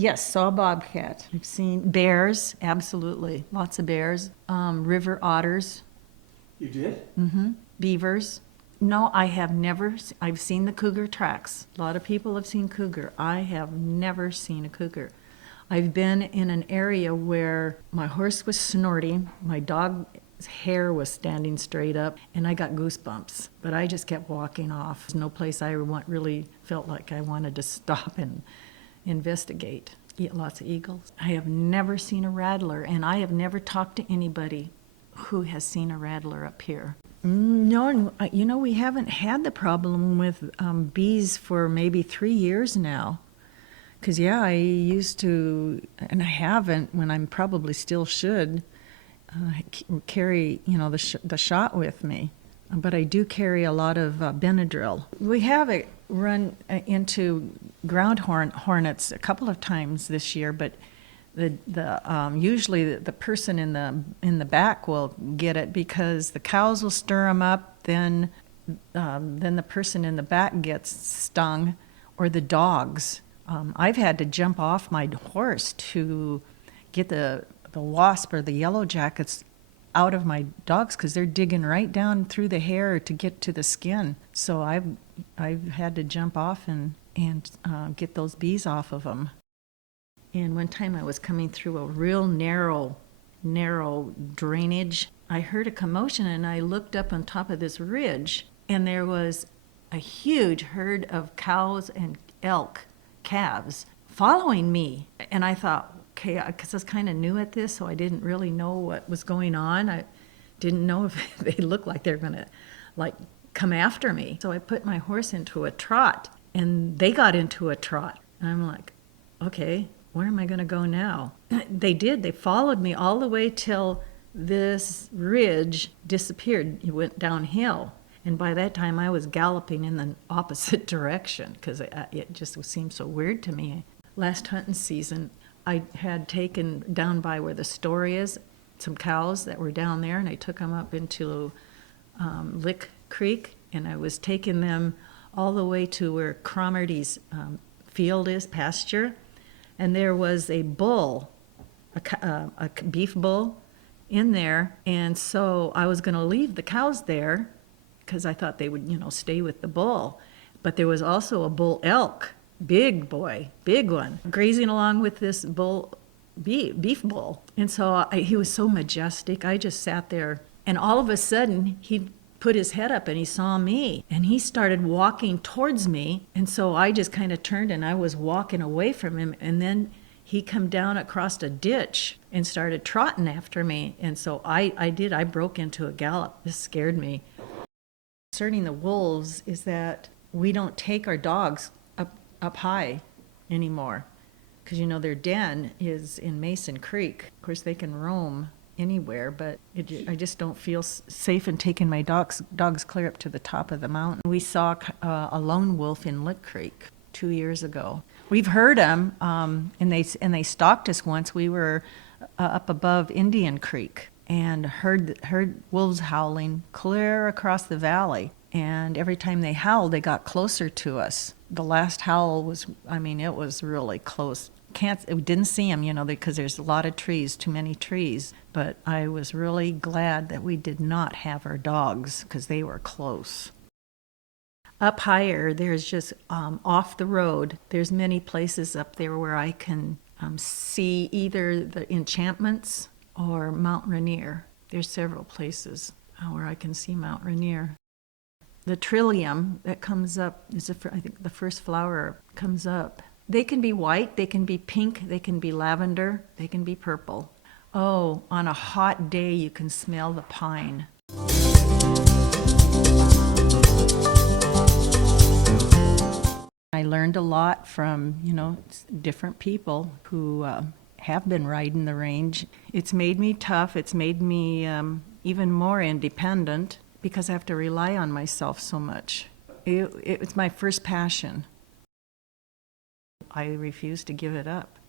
Yes, saw bobcat. I've seen bears, absolutely. Lots of bears. River otters. You did? Mm-hmm. Beavers. No, I have never, I've seen the cougar tracks. A lot of people have seen cougar. I have never seen a cougar. I've been in an area where my horse was snorting, my dog's hair was standing straight up, and I got goosebumps. But I just kept walking off. There's no place I really felt like I wanted to stop and investigate. Eat lots of eagles. I have never seen a rattler, and I have never talked to anybody who has seen a rattler up here. No, we haven't had the problem with bees for maybe 3 years now. Because, yeah, I used to, and I haven't, when I'm probably still should, carry, the shot with me. But I do carry a lot of Benadryl. We have run into ground hornets a couple of times this year, but usually the person in the back will get it because the cows will stir them up. Then the person in the back gets stung, or the dogs. I've had to jump off my horse to get the wasp or the yellow jackets out of my dogs because they're digging right down through the hair to get to the skin. So I've had to jump off and get those bees off of them. And one time I was coming through a real narrow drainage. I heard a commotion and I looked up on top of this ridge, and there was a huge herd of cows and elk calves following me. And I thought, okay, because I was kind of new at this, so I didn't really know what was going on. I didn't know if they looked like they were going to come after me. So I put my horse into a trot, and they got into a trot. And I'm like, okay, where am I going to go now? They did. They followed me all the way till this ridge disappeared. It went downhill. And by that time, I was galloping in the opposite direction because it just seemed so weird to me. Last hunting season, I had taken down by where the store is some cows that were down there, and I took them up into Lick Creek, and I was taking them all the way to where Cromarty's field is, pasture. And there was a bull, a beef bull in there. And so I was going to leave the cows there because I thought they would, stay with the bull. But there was also a bull elk, big boy, big one, grazing along with this beef bull. And so he was so majestic. I just sat there. And all of a sudden, he put his head up and he saw me. And he started walking towards me. And so I just kind of turned and I was walking away from him. And then he come down across a ditch and started trotting after me. And so I broke into a gallop. This scared me. Concerning the wolves is that we don't take our dogs up high anymore. Because, their den is in Mason Creek. Of course, they can roam anywhere, but I just don't feel safe in taking my dogs clear up to the top of the mountain. We saw a lone wolf in Lick Creek 2 years ago. We've heard them, and they stalked us once. We were up above Indian Creek and heard wolves howling clear across the valley. And every time they howled, they got closer to us. The last howl was, it was really close. We didn't see them, because there's a lot of trees, too many trees. But I was really glad that we did not have our dogs because they were close. Up higher, there's just off the road, there's many places up there where I can see either the enchantments or Mount Rainier. There's several places where I can see Mount Rainier. The trillium that comes up is, I think, the first flower comes up. They can be white, they can be pink, they can be lavender, they can be purple. Oh, on a hot day, you can smell the pine. I learned a lot from, different people who have been riding the range. It's made me tough. It's made me even more independent because I have to rely on myself so much. It's my first passion. I refuse to give it up.